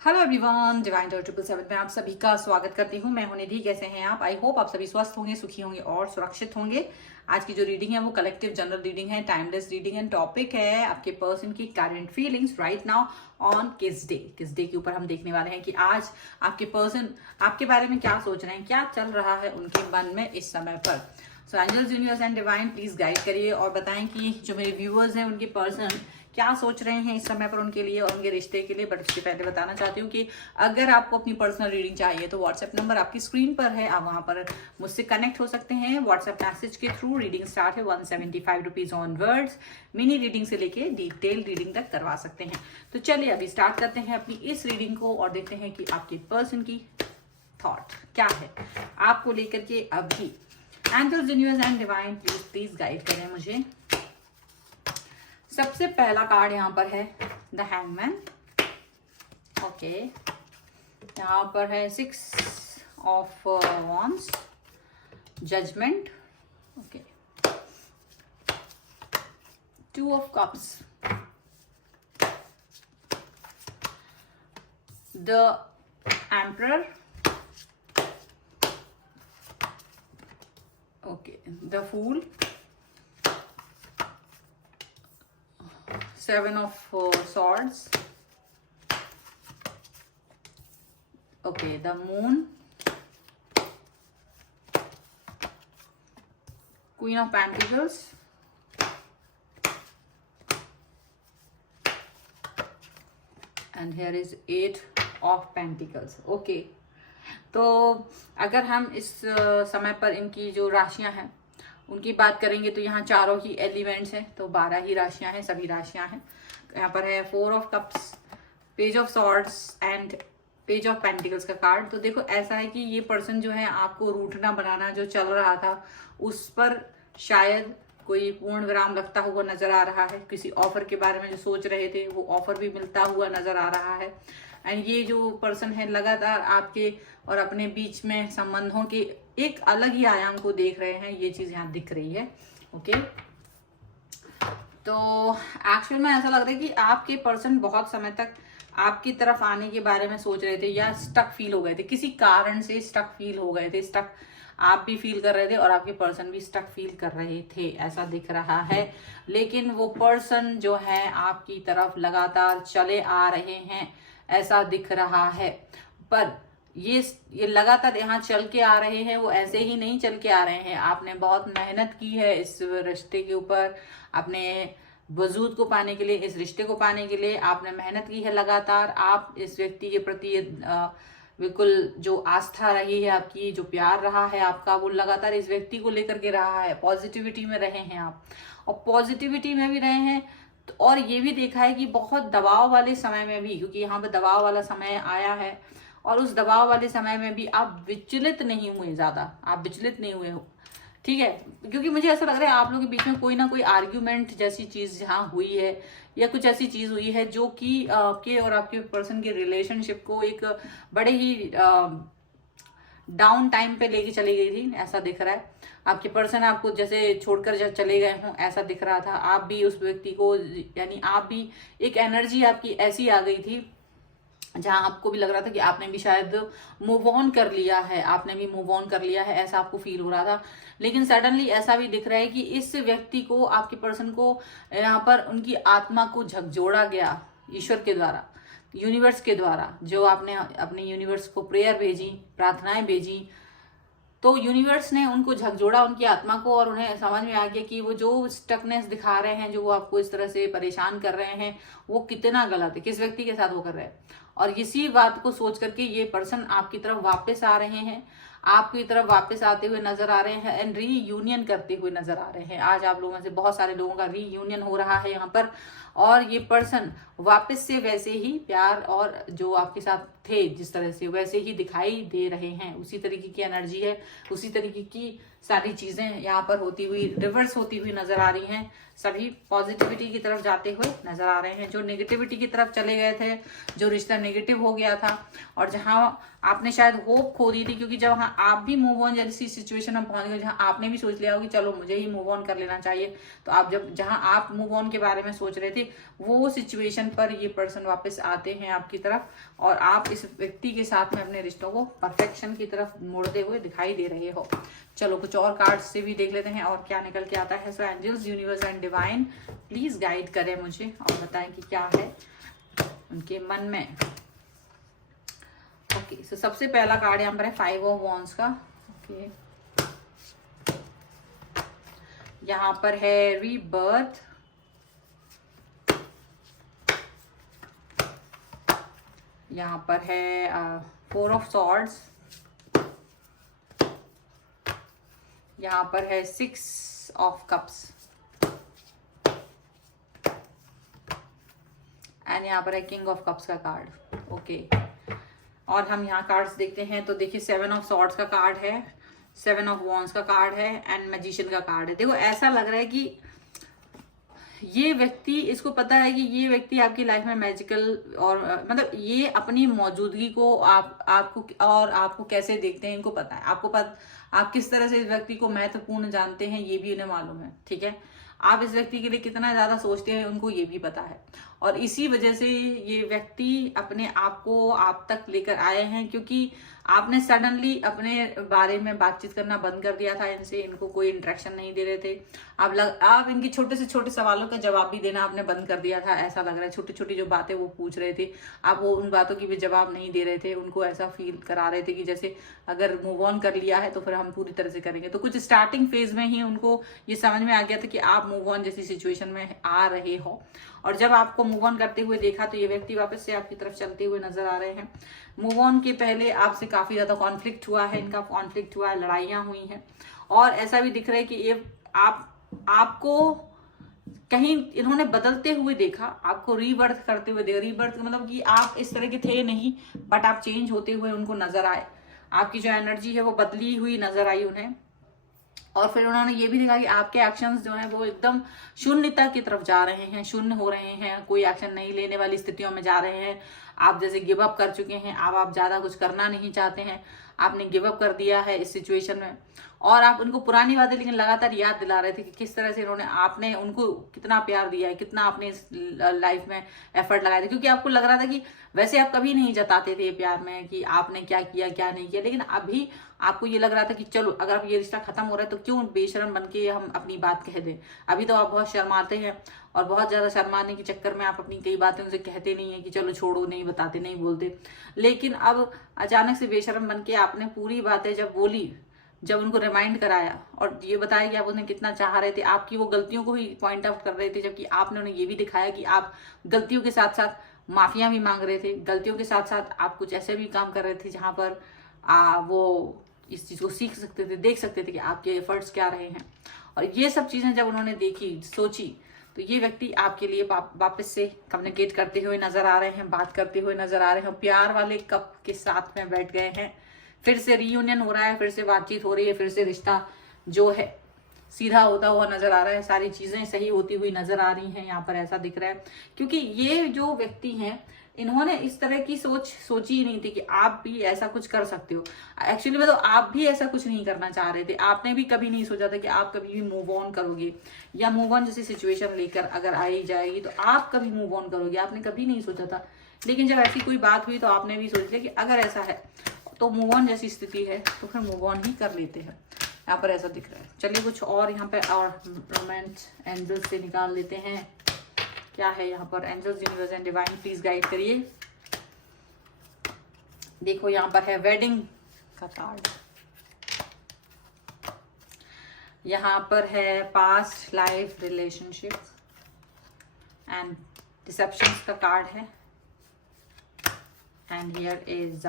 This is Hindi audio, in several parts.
हेलो एवरीवन, डिवाइन 777 में आप सभी का स्वागत करती हूँ। मैं हूं निधि। कैसे हैं आप? आई होप आप सभी स्वस्थ होंगे, सुखी होंगे और सुरक्षित होंगे। आज की जो रीडिंग है वो कलेक्टिव जनरल रीडिंग है, टाइमलेस रीडिंग है। टॉपिक है आपके पर्सन की current feelings right now on किस डे के ऊपर हम देखने वाले हैं कि आज आपके पर्सन आपके बारे में क्या सोच रहे हैं, क्या चल रहा है उनके मन में इस समय पर। So angels, universe and divine please guide करिए और बताएं कि जो मेरे व्यूअर्स हैं उनके पर्सन क्या सोच रहे हैं इस समय पर उनके लिए और उनके रिश्ते के लिए। बट इससे पहले बताना चाहती हूँ कि अगर आपको अपनी पर्सनल रीडिंग चाहिए तो व्हाट्सएप नंबर आपकी स्क्रीन पर है, आप वहां पर मुझसे कनेक्ट हो सकते हैं व्हाट्सएप मैसेज के थ्रू। रीडिंग स्टार्ट है 175 rupees on words. Mini reading से लेके डिटेल रीडिंग तक करवा सकते हैं। तो चलिए अभी स्टार्ट करते हैं अपनी इस रीडिंग को और देखते हैं कि आपके पर्सन की थॉट क्या है आपको लेकर के अभी। Angels, universe and divine please guide करें मुझे। सबसे पहला कार्ड यहाँ पर है द हैंगमैन। ओके, यहाँ पर है 6 of wands, judgement. Okay, 2 of cups, the emperor. Okay, the fool, 7 of swords. Okay, the moon, Queen of Pentacles, and here is 8 of Pentacles. Okay, तो अगर हम इस समय पर इनकी जो राशियां हैं उनकी बात करेंगे तो यहाँ चारों ही एलिमेंट्स हैं, तो 12 ही राशियां हैं, सभी राशियां हैं। यहाँ पर है 4 of cups, page of swords and page of pentacles का कार्ड। तो देखो ऐसा है कि ये पर्सन जो है आपको रूठना बनाना जो चल रहा था उस पर शायद कोई पूर्ण विराम लगता हुआ नजर आ रहा है। किसी ऑफर के बारे में जो सोच रहे थे वो ऑफर भी मिलता हुआ नजर आ रहा है। एंड ये जो पर्सन है लगातार आपके और अपने बीच में संबंधों के एक अलग ही आयाम को देख रहे हैं, ये चीज यहाँ दिख रही है। ओके, तो एक्चुअल में ऐसा लग रहा है कि आपके पर्सन बहुत समय तक आपकी तरफ आने के बारे में सोच रहे थे या स्टक फील हो गए थे, किसी कारण से स्टक फील हो गए थे। स्टक आप भी फील कर रहे थे और आपके पर्सन भी स्टक फील कर रहे थे, ऐसा दिख रहा है। लेकिन वो पर्सन जो है आपकी तरफ लगातार चले आ रहे हैं, ऐसा दिख रहा है। पर ये लगातार यहाँ चल के आ रहे हैं, वो ऐसे ही नहीं चल के आ रहे हैं। आपने बहुत मेहनत की है इस रिश्ते के ऊपर, अपने वजूद को पाने के लिए, इस रिश्ते को पाने के लिए आपने मेहनत की है लगातार। आप इस व्यक्ति के प्रति बिल्कुल जो आस्था रही है आपकी, जो प्यार रहा है आपका, वो लगातार इस व्यक्ति को लेकर के रहा है। पॉजिटिविटी में रहे हैं आप और पॉजिटिविटी में भी रहे हैं। और ये भी देखा है कि बहुत दबाव वाले समय में भी, क्योंकि यहाँ पे दबाव वाला समय आया है और उस दबाव वाले समय में भी आप विचलित नहीं हुए, ज्यादा आप विचलित नहीं हुए हो, ठीक है। क्योंकि मुझे ऐसा लग रहा है आप लोगों के बीच में कोई ना कोई आर्ग्यूमेंट जैसी चीज जहाँ हुई है या कुछ ऐसी चीज हुई है जो कि आपके और आपके पर्सन के रिलेशनशिप को एक बड़े ही डाउन टाइम पे लेके चली गई थी, ऐसा दिख रहा है। आपके पर्सन आपको जैसे छोड़कर चले गए हों, ऐसा दिख रहा था। आप भी उस व्यक्ति को, यानी आप भी एक एनर्जी आपकी ऐसी आ गई थी जहां आपको भी लग रहा था कि आपने भी शायद मूव ऑन कर लिया है, आपने भी मूव ऑन कर लिया है, ऐसा आपको फील हो रहा था। लेकिन सडनली ऐसा भी दिख रहा है कि इस व्यक्ति को, आपके पर्सन को यहाँ पर उनकी आत्मा को झकझोड़ा गया ईश्वर के द्वारा, यूनिवर्स के द्वारा। जो आपने अपने यूनिवर्स को प्रेयर भेजी, प्रार्थनाएं भेजी, तो यूनिवर्स ने उनको झकझोड़ा, उनकी आत्मा को, और उन्हें समझ में आ गया कि वो जो स्टकनेस दिखा रहे हैं, जो वो आपको इस तरह से परेशान कर रहे हैं, वो कितना गलत है, किस व्यक्ति के साथ वो कर रहे हैं। और इसी बात को सोच करके ये पर्सन आपकी तरफ वापस आ रहे हैं, आपकी तरफ वापस आते हुए नजर आ रहे हैं एंड रीयूनियन करते हुए नजर आ रहे हैं। आज आप लोगों से बहुत सारे लोगों का रीयूनियन हो रहा है यहाँ पर, और ये पर्सन वापस से वैसे ही प्यार और जो आपके साथ थे जिस तरह से, वैसे ही दिखाई दे रहे हैं। उसी तरीके की एनर्जी है, उसी तरीके की सारी चीजें यहाँ पर होती हुई रिवर्स होती हुई नजर आ रही हैं। सभी पॉजिटिविटी की तरफ जाते हुए नजर आ रहे हैं। जो नेगेटिविटी की तरफ चले गए थे, जो रिश्ता नेगेटिव हो गया था और जहां आपने शायद होप खो दी थी, क्योंकि जब वहां आप भी मूव ऑन जैसी सिचुएशन में पहुंच गए जहां आपने भी सोच लिया हो कि चलो मुझे ही मूव ऑन कर लेना चाहिए, तो आप जहां आप मूव ऑन के बारे में सोच रहे थे वो सिचुएशन पर ये पर्सन वापस आते हैं आपकी तरफ और आप इस व्यक्ति के साथ में अपने रिश्तों को परफेक्शन की तरफ मोड़ते हुए दिखाई दे रहे हो। चलो कुछ और कार्ड्स से भी देख लेते हैं और क्या निकल के आता है। So angels, universe and divine please guide करें मुझे और बताएं कि क्या है उनके मन में। ओके, सो सबसे पहला कार्ड यहाँ पर है 5 ऑफ वॉन्ड्स का। ओके, यहाँ पर है रीबर्थ, यहाँ पर है 4 ऑफ सॉर्ड्स, यहाँ पर है 6 ऑफ कप्स एंड यहाँ पर है किंग ऑफ कप्स का कार्ड। ओके, और हम यहाँ कार्ड्स देखते हैं तो देखिए 7 ऑफ सॉर्ड्स का कार्ड है, 7 ऑफ वॉन्ड्स का कार्ड है एंड मैजिशियन का कार्ड है। देखो ऐसा लग रहा है कि ये व्यक्ति, इसको पता है कि ये व्यक्ति आपकी लाइफ में मैजिकल और मतलब ये अपनी मौजूदगी को आपको कैसे देखते हैं इनको पता है। आप किस तरह से इस व्यक्ति को महत्वपूर्ण जानते हैं ये भी उन्हें मालूम है। ठीक है, आप इस व्यक्ति के लिए कितना ज्यादा सोचते हैं उनको ये भी पता है और इसी वजह से ये व्यक्ति अपने आप को आप तक लेकर आए हैं, क्योंकि आपने सडनली अपने बारे में बातचीत करना बंद कर दिया था इनसे, इनको कोई इंटरेक्शन नहीं दे रहे थे। आप इनके छोटे से छोटे सवालों का जवाब भी देना आपने बंद कर दिया था। ऐसा लग रहा है छोटी छोटी जो बातें वो पूछ रहे थे, आप वो उन बातों की भी जवाब नहीं दे रहे थे। उनको ऐसा फील करा रहे थे कि जैसे अगर मूव ऑन कर लिया है तो फिर हम पूरी तरह से करेंगे। तो कुछ स्टार्टिंग फेज में ही उनको ये समझ में आ गया था कि आप मूव ऑन जैसी सिचुएशन में आ रहे हो और जब आपको मूव ऑन करते हुए देखा तो ये व्यक्ति वापस से आपकी तरफ चलते हुए नजर आ रहे हैं। मूव ऑन के पहले आपसे काफी ज्यादा कॉन्फ्लिक्ट हुआ है, इनका कॉन्फ्लिक्ट हुआ है, लड़ाइयां हुई हैं और ऐसा भी दिख रहा है कि ये आपको कहीं इन्होंने बदलते हुए देखा, आपको रीबर्थ करते हुए देखा। रीबर्थ मतलब कि आप इस तरह के थे नहीं बट आप चेंज होते हुए उनको नजर आए। आपकी जो एनर्जी है वो बदली हुई नजर आई उन्हें और फिर उन्होंने ये भी देखा कि आपके एक्शंस जो हैं वो एकदम शून्यता की तरफ जा रहे हैं, शून्य हो रहे हैं, कोई एक्शन नहीं लेने वाली स्थितियों में जा रहे हैं। आप जैसे गिव अप कर चुके हैं, अब आप ज्यादा कुछ करना नहीं चाहते हैं, आपने गिव अप कर दिया है इस सिचुएशन में और आप उनको पुरानी बातें लेकिन लगातार याद दिला रहे थे कि किस तरह से आपने उनको कितना प्यार दिया है, कितना आपने इस लाइफ में एफर्ट लगाए थे, क्योंकि आपको लग रहा था कि वैसे आप कभी नहीं जताते थे प्यार में कि आपने क्या किया क्या नहीं किया, लेकिन अभी आपको ये लग रहा था कि चलो अगर अब ये रिश्ता खत्म हो रहा है तो क्यों बेशर्म बन के हम अपनी बात कह दें। अभी तो आप बहुत शर्माते हैं और बहुत ज्यादा शर्माने के चक्कर में आप अपनी कई बातें उनसे कहते नहीं है कि चलो छोड़ो, नहीं बताते, नहीं बोलते, लेकिन अब अचानक से बेशर्म बन के आपने पूरी बातें जब बोली, जब उनको रिमाइंड कराया और ये बताया कि आप उन्हें कितना चाह रहे थे, आपकी वो गलतियों को भी पॉइंट आउट कर रहे थे, जबकि आपने उन्हें ये भी दिखाया कि आप गलतियों के साथ साथ माफिया भी मांग रहे थे, गलतियों के साथ साथ आप कुछ ऐसे भी काम कर रहे थे जहां पर वो इस चीज को सीख सकते थे, देख सकते थे कि आपके एफर्ट्स क्या रहे हैं। और ये सब चीजें जब उन्होंने देखी, सोची, तो ये व्यक्ति आपके लिए वापस से कम्युनिकेट करते हुए नजर आ रहे हैं, बात करते हुए नजर आ रहे हैं, प्यार वाले कप के साथ में बैठ गए हैं, फिर से रीयूनियन हो रहा है, फिर से बातचीत हो रही है, फिर से रिश्ता जो है सीधा होता हुआ नजर आ रहा है, सारी चीजें सही होती हुई नजर आ रही हैं। यहाँ पर ऐसा दिख रहा है क्योंकि ये जो व्यक्ति हैं इन्होंने इस तरह की सोची ही नहीं थी कि आप भी ऐसा कुछ कर सकते हो। एक्चुअली मतलब आप भी ऐसा कुछ नहीं करना चाह रहे थे, आपने भी कभी नहीं सोचा था कि आप कभी भी मूव ऑन करोगे या मूव ऑन जैसी सिचुएशन लेकर अगर आई जाएगी तो आप कभी मूव ऑन करोगे, आपने कभी नहीं सोचा था। लेकिन जब ऐसी कोई बात हुई तो आपने भी सोच लिया कि अगर ऐसा है तो मूव ऑन जैसी स्थिति है तो फिर मूव ऑन ही कर लेते हैं। यहाँ पर ऐसा दिख रहा है। चलिए कुछ और यहाँ पे और रोमांस एंजल्स से निकाल लेते हैं क्या है यहाँ पर। Angels, universe and divine please guide करिए। देखो यहाँ पर है वेडिंग का कार्ड, यहाँ पर है past life relationship and deception का कार्ड है and here is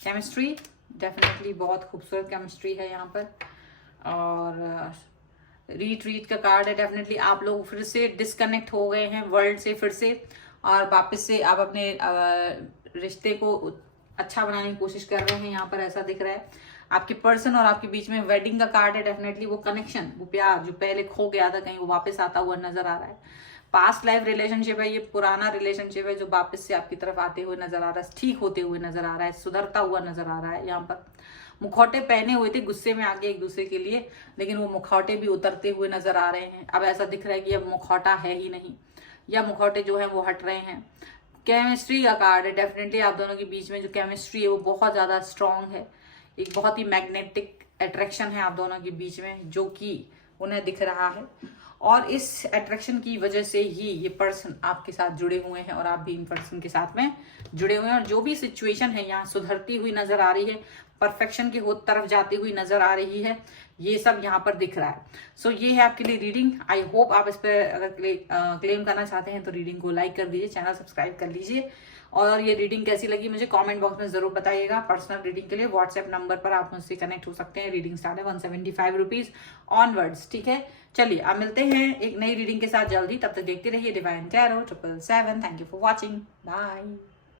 chemistry. Definitely बहुत खूबसूरत केमिस्ट्री है यहाँ पर और रीट्रीट का कार्ड है। डेफिनेटली आप लोग फिर से डिस्कनेक्ट हो गए हैं वर्ल्ड से फिर से और वापस से आप अपने रिश्ते को अच्छा बनाने की कोशिश कर रहे हैं। यहाँ पर ऐसा दिख रहा है आपके पर्सन और आपके बीच में वेडिंग का कार्ड है। डेफिनेटली वो कनेक्शन, वो प्यार जो पहले खो गया था कहीं, वो वापस आता हुआ नजर आ रहा है। पास्ट लाइफ रिलेशनशिप है, ये पुराना रिलेशनशिप है जो वापस से आपकी तरफ आते हुए नजर आ रहा है, ठीक होते हुए नजर आ रहा है, सुधरता हुआ नजर आ रहा है। यहाँ पर मुखौटे पहने हुए थे गुस्से में आके एक दूसरे के लिए, लेकिन वो मुखौटे भी उतरते हुए नजर आ रहे हैं। अब ऐसा दिख रहा है कि अब मुखौटा है ही नहीं, या मुखौटे जो है वो हट रहे हैं। केमिस्ट्री का कार्ड है। डेफिनेटली आप दोनों के बीच में जो केमिस्ट्री है वो बहुत ज्यादा स्ट्रांग है। एक बहुत ही मैग्नेटिक अट्रैक्शन है आप दोनों के बीच में, जो कि उन्हें दिख रहा है। और इस अट्रैक्शन की वजह से ही ये पर्सन आपके साथ जुड़े हुए हैं और आप भी इन पर्सन के साथ में जुड़े हुए हैं। और जो भी सिचुएशन है यहाँ सुधरती हुई नजर आ रही है, परफेक्शन की तरफ जाती हुई नजर आ रही है, ये सब यहाँ पर दिख रहा है। सो ये है आपके लिए रीडिंग। आई होप आप इस पर अगर क्लेम करना चाहते हैं तो रीडिंग को लाइक कर दीजिए, चैनल सब्सक्राइब कर लीजिए। और ये रीडिंग कैसी लगी मुझे कमेंट बॉक्स में जरूर बताइएगा। पर्सनल रीडिंग के लिए व्हाट्सएप नंबर पर आप मुझसे कनेक्ट हो सकते हैं। रीडिंग स्टार्ट है 175 रुपीज ऑनवर्ड्स, ठीक है। चलिए आप मिलते हैं एक नई रीडिंग के साथ जल्दी, तब तक देखते रहिए divine tarot 777। Thank you for watching, bye.